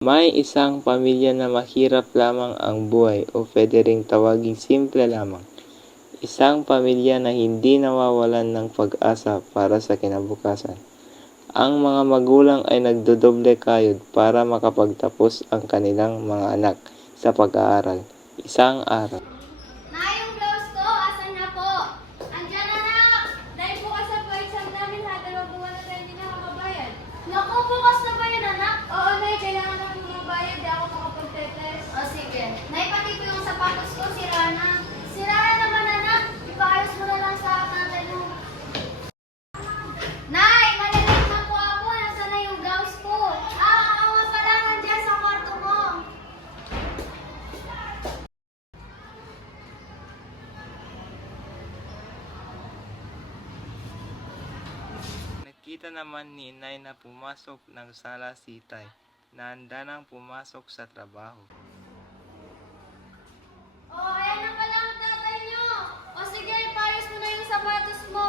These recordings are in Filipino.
May isang pamilya na mahirap lamang ang buhay o pwede ring tawaging simple lamang. Isang pamilya na hindi nawawalan ng pag-asa para sa kinabukasan. Ang mga magulang ay nagdodoble kayod para makapagtapos ang kanilang mga anak sa pag-aaral. Isang araw. Yung blouse ko, asan na po? Andiyan na na! Dahil bukas na po exam namin ha, 2 buwan na tayo hindi nakakabayad. Naku, bukas na ba yun anak? Oo, Nay, kailangan na po magbayad, di ako makapag-tetest. O sige. Nay, pati po yung sapatos ko, sira na. Sira na naman anak, ipaayos mo na lang sa natin mo. Nay, malilate na po ako, nasa na yung blouse ko? Oo nga pala, nandiyan sa kwarto mo. Nakita naman ni Inay na pumasok ng sala si Tay na handa nang pumasok sa trabaho. Ayan na pala ang tatay nyo. O sige, ipayos mo na yung sapatos mo.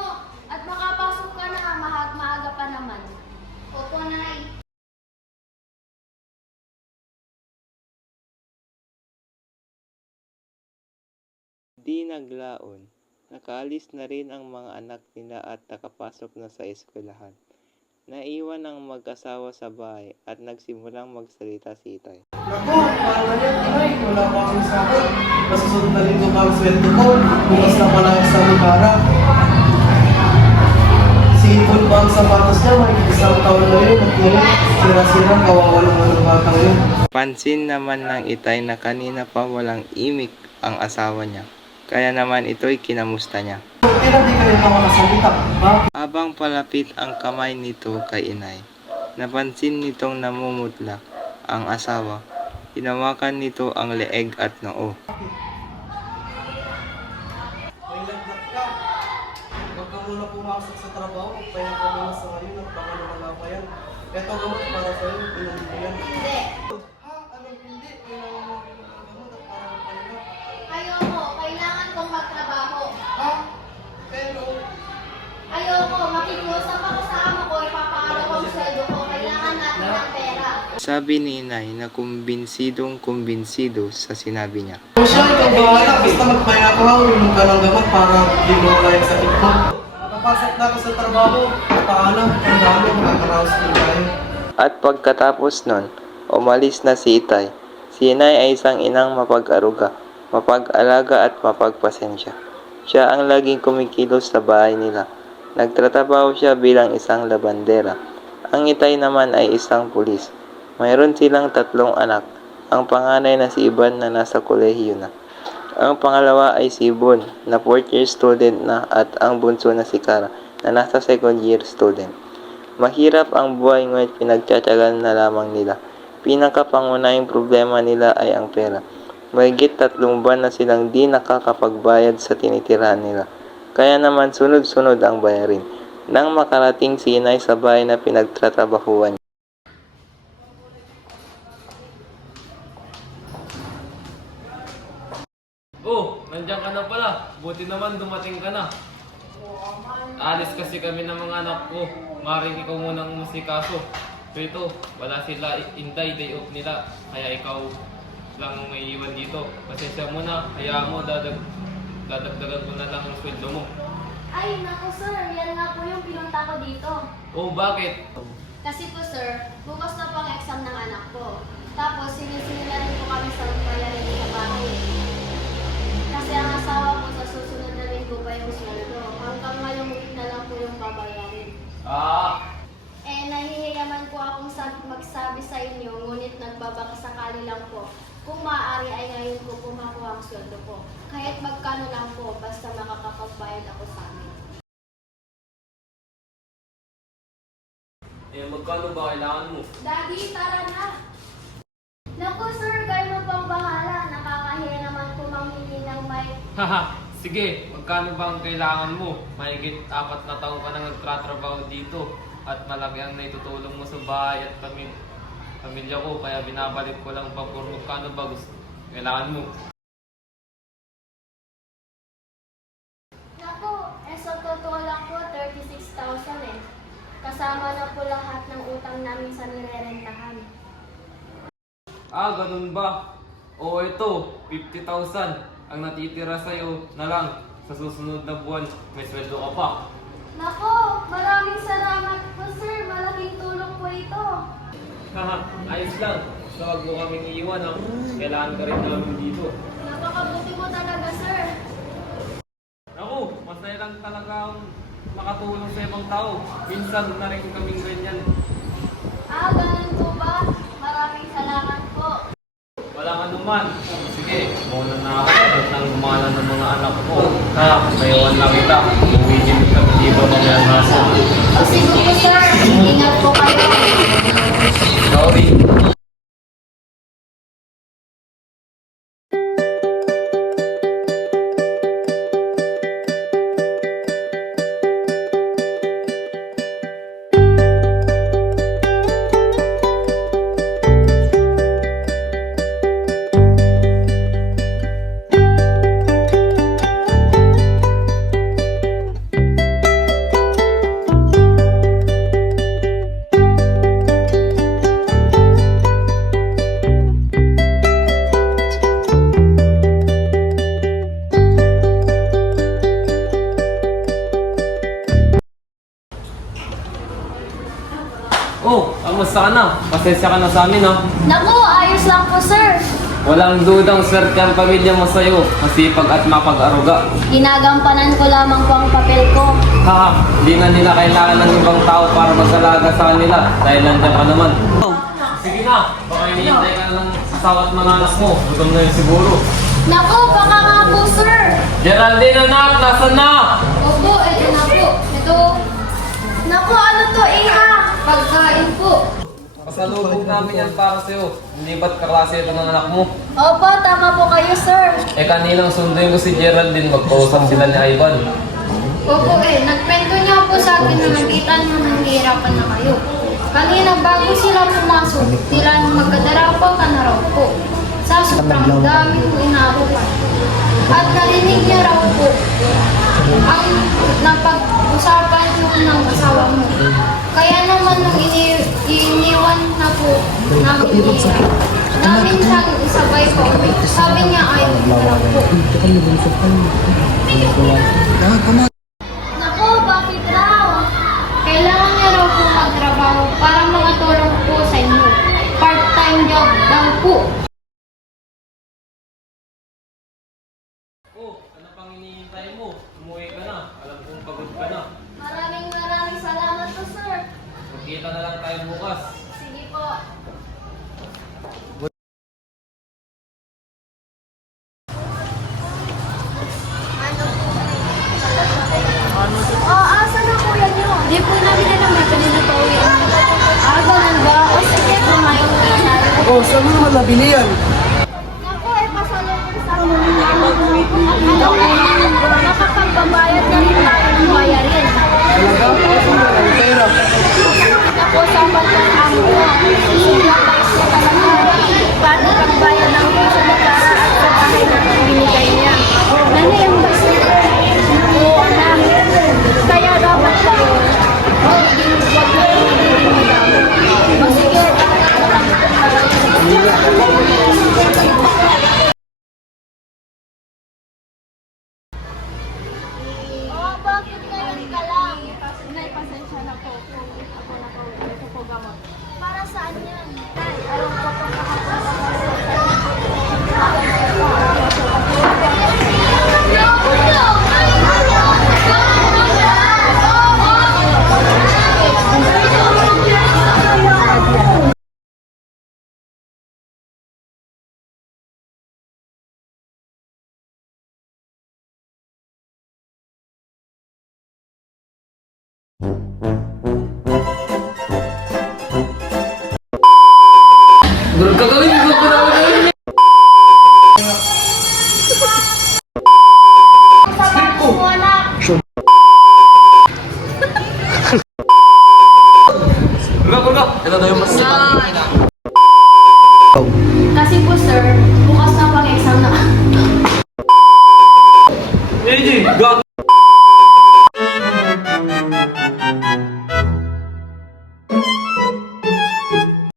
At makapasok ka na, maaga pa naman. Opo, Nay. Di naglaon, nakaalis na rin ang mga anak nila at nakapasok na sa eskwelahan. Naiwan ang mag-asawa sa bahay at nagsimulang magsalita si Tay. Naku, paano yan, Inay? Wala pa akong sahod. Masusunod na linggo pa ang sweldo ko. Bukas na pala ang sa Rivara. Sipon pa ang sapatos niya. May isang taon na yun. At ngayon, sira-sira, kawawalang batang yun. Pansin naman ng Itay na kanina pa walang imik ang asawa niya. Kaya naman ito'y kinamusta niya. Kaya di kayo nakakasalita. Bakit? Habang palapit ang kamay nito kay Inay, napansin nitong namumutla ang asawa. Hinawakan nito ang leeg at noo. May laglag ka. Huwag ka muna pumasok sa trabaho. Magpahinga ka muna sa ngayon at baka nawala pa yan. Eto gamot para sa'yo. Inom mo yan. Hindi. Ha? Anong hindi? Kailangan mo rin ng gamot at para magpahinga. Ayoko. Kailangan kong magtrabaho. Ha? Pero, Ayoko. Makikiusap ako sa amo ko. Ipapaalo ko ang sweldo ko. Kailangan natin ng pera. Sabi ni Inay na kumbinsidong-kumbinsido sa sinabi niya. kung siya ikaw bahala, basta magpahinga ka, uminom ka ng gamot para di mo wala yung sakit mo. Nakapasok na ako sa trabaho, paalam, ang dami, makakaraos din tayo. At pagkatapos nun, umalis na si Itay. Si Inay ay isang inang mapag-aruga, mapag-alaga at mapagpasensya. Siya ang laging kumikilos sa bahay nila. Nagtratrabaho siya bilang isang labandera. Ang Itay naman ay isang pulis. Mayroon silang 3 anak. Ang panganay na si Ivan na nasa kolehiyo na. Ang pangalawa ay si Bon na 4th year student na at ang bunso na si Cara na nasa 2nd year student. Mahirap ang buhay ngunit pinagtiyatiyagan na lamang nila. Pinakapangunahing problema nila ay ang pera. Mahigit 3 buwan na silang di nakakapagbayad sa tinitirahan nila. Kaya naman sunod-sunod ang bayarin. Nang makarating si Inay sa bahay na pinagtratrabahuan niya. Oh, nandiyan ka na pala. Buti naman dumating ka na. Alis kasi kami ng mga anak ko. Maring ikaw munang umusikaso. So ito, wala sila intay day off nila. Kaya ikaw lang may iwan dito. Pasensya mo na, hayaan mo, dadagdagan ko na lang ang sweldo mo. Ay, naku sir. Yan nga po yung pinunta ko dito. Oh, bakit? Kasi po sir, bukas na po ang exam ng anak ko. Tapos sinisingila rin po kami sa bayarin ng bahay. Kasi ang asawa ko sa susunod na linggo pa yung sweldo. Hanggang ngayong week na lang po yung babayarin. Nahihiyaman po akong magsabi sa inyo, ngunit nagbabakasakali lang po. Kung maaari ay ngayon po makuha ang sweldo ko. Kahit magkano lang po, basta makakapagbayad ako sa amin. Magkano ba kailangan mo? Daddy, tara na! Naku sir, kayo na pang bahala. Nakakahiya naman po manghingi ng may... Haha, sige, magkano ba ang kailangan mo? Mahigit 4 na taon ka nang nagtratrabaho dito at malaki ang naitutulong mo sa bahay at pamilya ko, kaya binabalik ko lang pa kung magkano ba gusto kailangan mo. Naku, sa totoo lang po, 36,000 eh. Kasama na po lahat ng utang namin sa nirerentahan. Ah, ganun ba? O ito, 50,000. Ang natitira sa'yo na lang. Sa susunod na buwan, may sweldo ka pa. Nako, maraming salamat po sir. Malaking tulong po ito. Haha, ayos lang. Basta wag mo kaming iiwan ha. Kailangan ka rin namin dito. Napakabuti mo talaga sir. Ako, masaya lang talaga ang makatulong sa ibang tao. Minsan na rin kaming ganyan. Ah, ganun po ba? Maraming salamat po. Walang anuman. Sige, muna na ako. At nang gumana ng mga anak ko. Ha, mayawan lang kita. Uwi din kami dito mamaya nasa. O sige po sir, ingat po kayo. Sorry. Oh, kamusta ka na? Pasensya ka na sa amin ha. Naku, ayos lang po sir. Walang dudang swerte ang pamilya mo sa'yo. Masipag at mapag-aruga. Ginagampanan ko lamang po ang papel ko. Haha, di na nila kailangan ng ibang tao para mag-alaga sa kanila. Dahil nandiyan ka naman. Sige na, baka hinihintay ka na ng asawa at mga anak mo. Gutom na yun siguro. Naku, baka nga po sir. Geraldine anak, nasan na? Opo, ito na po. Ito. Naku, ano to iha? Pagkain po. Pasalubong namin yan para sa'yo. Hindi ba't kaklase ito ng anak mo? Opo, tama po kayo sir. Eh kaninang sunduin ko si Geraldine, magpausap sila ni Ivan. Opo nagkwento niya po sa akin na nakita niyo nahihirapan na kayo. Kanina bago sila pumasok, sila magkadaraw po ka na raw po. Sa sobrang daming inarupan. At narinig niya raw po ang napag-usapan niyo ng asawa mo. Kaya naman nung iniwan na po namin siyang isabay po. Sabi niya ay raw po. Naku, bakit raw? Kailangan niya raw po magtrabaho para makatulong po sa inyo. Part-time job daw po. Oh, ano pang hinihintay mo? Umuwi ka na. Alam kong pagod ka na. Maraming salamat po, sir. Magkita na lang tayo bukas. Sige po. Asan na kuya niyo? Di po namin alam na kanina pa uwi. Ganun ba? O sige, kumain po tayo. Oh, saan mo naman nabili yan? Naku, pasalubong sa nakapagbabayad na rin tayo ng bayarin. Talaga? Ang pera. Naku, sapat ng amo ko. Susupply ko talaga. Paano pagbayad ng piso ni Clara at sa bahay na binigay niya. Nani ang basta? Oo, anak. Kaya dapat kayo. Huwag na hindi madami. O sige, oh, bakit ngayon ka lang? Nay, pasensya na po. Ako na po. Ito po gamot. Para saan yan? Tay, alam ko po Durog ka gawin! Durog ka gawin! Sabato mo, anak. Durog! Ito tayo mas Kasi po sir, bukas na pang exam na. AJ, gag!